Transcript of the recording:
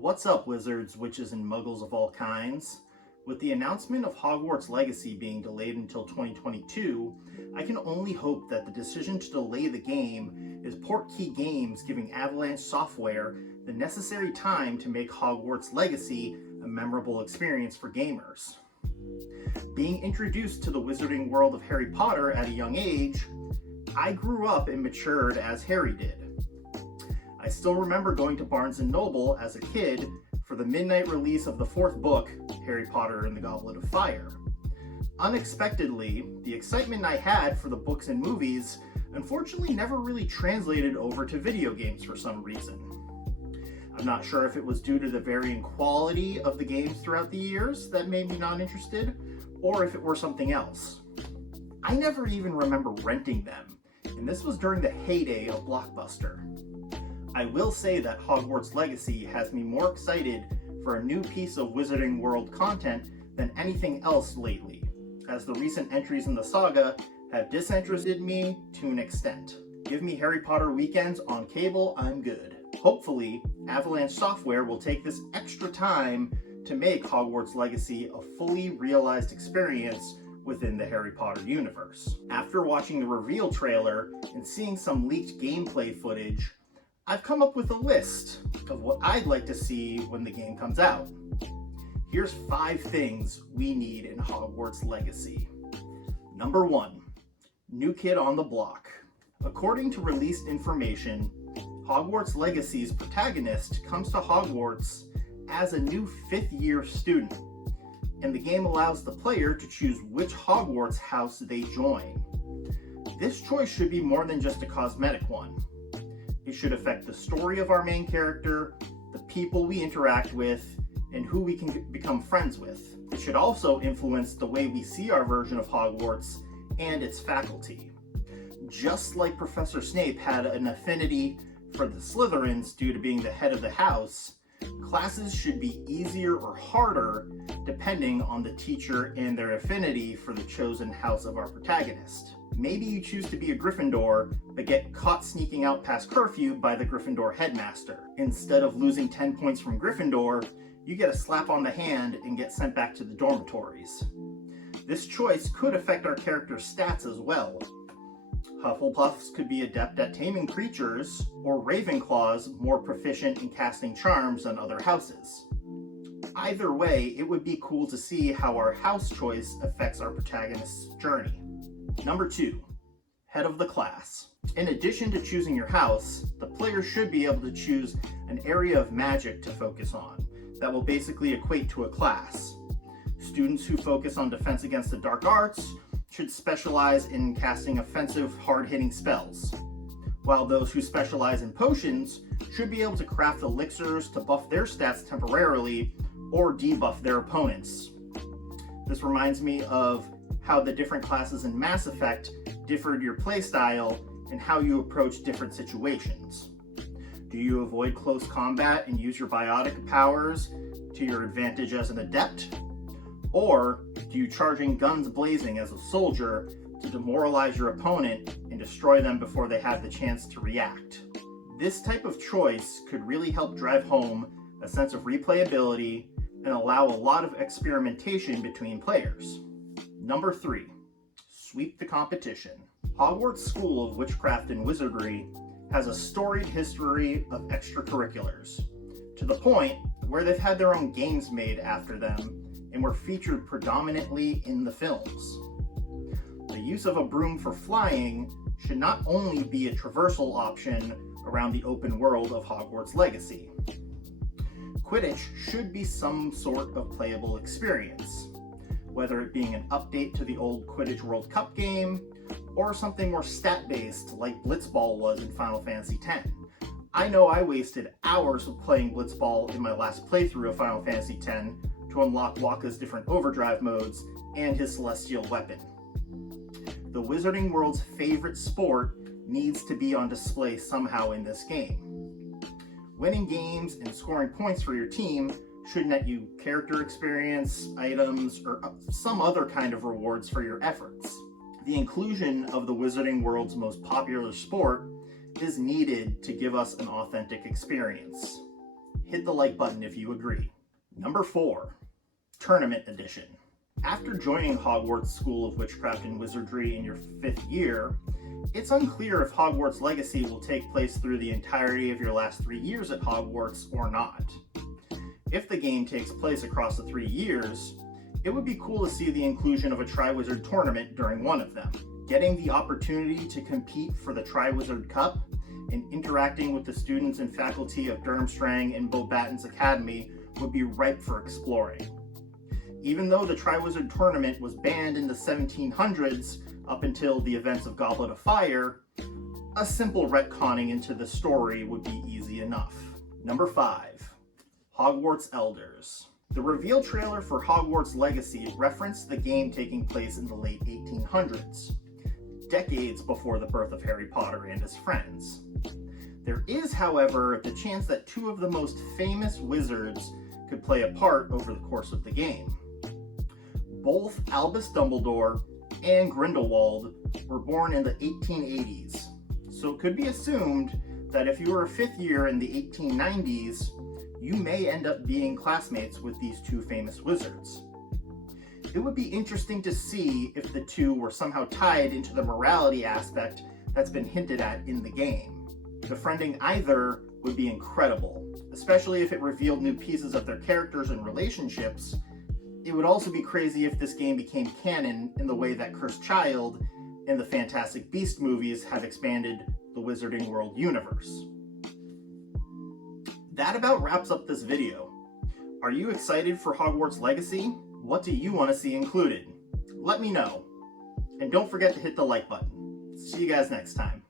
What's up, wizards, witches, and muggles of all kinds? With the announcement of Hogwarts Legacy being delayed until 2022, I can only hope that the decision to delay the game is Portkey Games giving Avalanche Software the necessary time to make Hogwarts Legacy a memorable experience for gamers. Being introduced to the wizarding world of Harry Potter at a young age, I grew up and matured as Harry did. I still remember going to Barnes & Noble as a kid for the midnight release of the fourth book, Harry Potter and the Goblet of Fire. Unexpectedly, the excitement I had for the books and movies unfortunately never really translated over to video games for some reason. I'm not sure if it was due to the varying quality of the games throughout the years that made me not interested, or if it were something else. I never even remember renting them, and this was during the heyday of Blockbuster. I will say that Hogwarts Legacy has me more excited for a new piece of Wizarding World content than anything else lately, as the recent entries in the saga have disinterested me to an extent. Give me Harry Potter weekends on cable, I'm good. Hopefully, Avalanche Software will take this extra time to make Hogwarts Legacy a fully realized experience within the Harry Potter universe. After watching the reveal trailer and seeing some leaked gameplay footage, I've come up with a list of what I'd like to see when the game comes out. Here's 5 things we need in Hogwarts Legacy. Number 1, new kid on the block. According to released information, Hogwarts Legacy's protagonist comes to Hogwarts as a new 5th year student, and the game allows the player to choose which Hogwarts house they join. This choice should be more than just a cosmetic one. It should affect the story of our main character, the people we interact with, and who we can become friends with. It should also influence the way we see our version of Hogwarts and its faculty. Just like Professor Snape had an affinity for the Slytherins due to being the head of the house, classes should be easier or harder depending on the teacher and their affinity for the chosen house of our protagonist. Maybe you choose to be a Gryffindor, but get caught sneaking out past curfew by the Gryffindor headmaster. Instead of losing 10 points from Gryffindor, you get a slap on the hand and get sent back to the dormitories. This choice could affect our character's stats as well. Hufflepuffs could be adept at taming creatures, or Ravenclaws more proficient in casting charms than other houses. Either way, it would be cool to see how our house choice affects our protagonist's journey. Number 2, head of the class. In addition to choosing your house, the player should be able to choose an area of magic to focus on that will basically equate to a class. Students who focus on defense against the dark arts should specialize in casting offensive, hard-hitting spells, while those who specialize in potions should be able to craft elixirs to buff their stats temporarily or debuff their opponents. This reminds me of how the different classes in Mass Effect differed your playstyle and how you approach different situations. Do you avoid close combat and use your biotic powers to your advantage as an adept? Or do you charge in guns blazing as a soldier to demoralize your opponent and destroy them before they have the chance to react? This type of choice could really help drive home a sense of replayability and allow a lot of experimentation between players. Number 3, sweep the competition. Hogwarts School of Witchcraft and Wizardry has a storied history of extracurriculars, to the point where they've had their own games made after them and were featured predominantly in the films. The use of a broom for flying should not only be a traversal option around the open world of Hogwarts Legacy. Quidditch should be some sort of playable experience, whether it being an update to the old Quidditch World Cup game, or something more stat-based like Blitzball was in Final Fantasy X. I know I wasted hours of playing Blitzball in my last playthrough of Final Fantasy X to unlock Waka's different overdrive modes and his celestial weapon. The Wizarding World's favorite sport needs to be on display somehow in this game. Winning games and scoring points for your team should net you character experience, items, or some other kind of rewards for your efforts. The inclusion of the Wizarding World's most popular sport is needed to give us an authentic experience. Hit the like button if you agree. Number 4, Tournament Edition. After joining Hogwarts School of Witchcraft and Wizardry in your 5th year, it's unclear if Hogwarts Legacy will take place through the entirety of your last 3 years at Hogwarts or not. If the game takes place across the 3 years, it would be cool to see the inclusion of a Triwizard tournament during one of them. Getting the opportunity to compete for the Triwizard Cup and interacting with the students and faculty of Durmstrang and Beauxbaton's Academy would be ripe for exploring. Even though the Triwizard Tournament was banned in the 1700s up until the events of Goblet of Fire, a simple retconning into the story would be easy enough. Number 5, Hogwarts Elders. The reveal trailer for Hogwarts Legacy referenced the game taking place in the late 1800s, decades before the birth of Harry Potter and his friends. There is, however, the chance that 2 of the most famous wizards could play a part over the course of the game. Both Albus Dumbledore and Grindelwald were born in the 1880s, so it could be assumed that if you were a 5th year in the 1890s, you may end up being classmates with these 2 famous wizards. It would be interesting to see if the 2 were somehow tied into the morality aspect that's been hinted at in the game. Befriending either would be incredible, especially if it revealed new pieces of their characters and relationships. It would also be crazy if this game became canon in the way that Cursed Child and the Fantastic Beasts movies have expanded the Wizarding World universe. That about wraps up this video. Are you excited for Hogwarts Legacy? What do you want to see included? Let me know. And don't forget to hit the like button. See you guys next time.